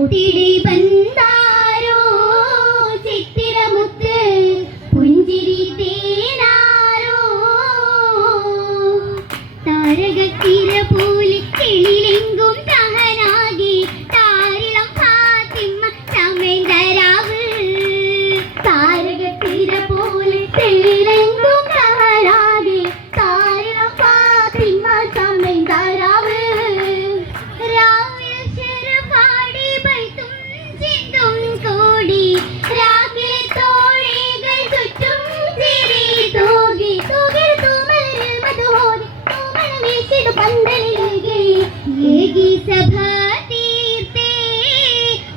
കുടിലി ബന്ധാരോ ചിത്തിരമുത്ത് പുഞ്ചിരി തേനാരോ? താരകക്കിര ಕಿಡು ಬಂದಲಿಗೆ ಏಗಿ ಸಭಾ ತೀರ್ತೆ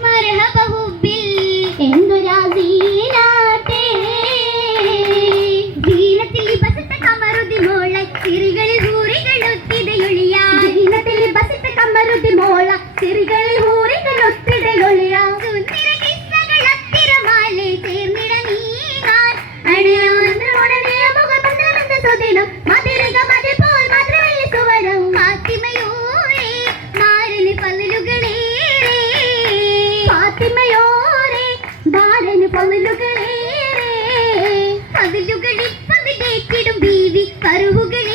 ಮರಹಬಹುಬ್ಬಿಲ್ ಎಂದು രാജീനാട്ടേ ജീനത്തിൽ ബസിട്ട കമറുതി മോള ചിരികളിൽ ഊറികളൊത്തിതയൊളിയാ ജീനത്തിൽ ബസിട്ട കമറുതി മോള ചിരികൾ കവിലുകൾ ഇപ്പം ബീവി. കറുവുകൾ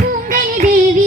പൂങ്കനി ദേവി.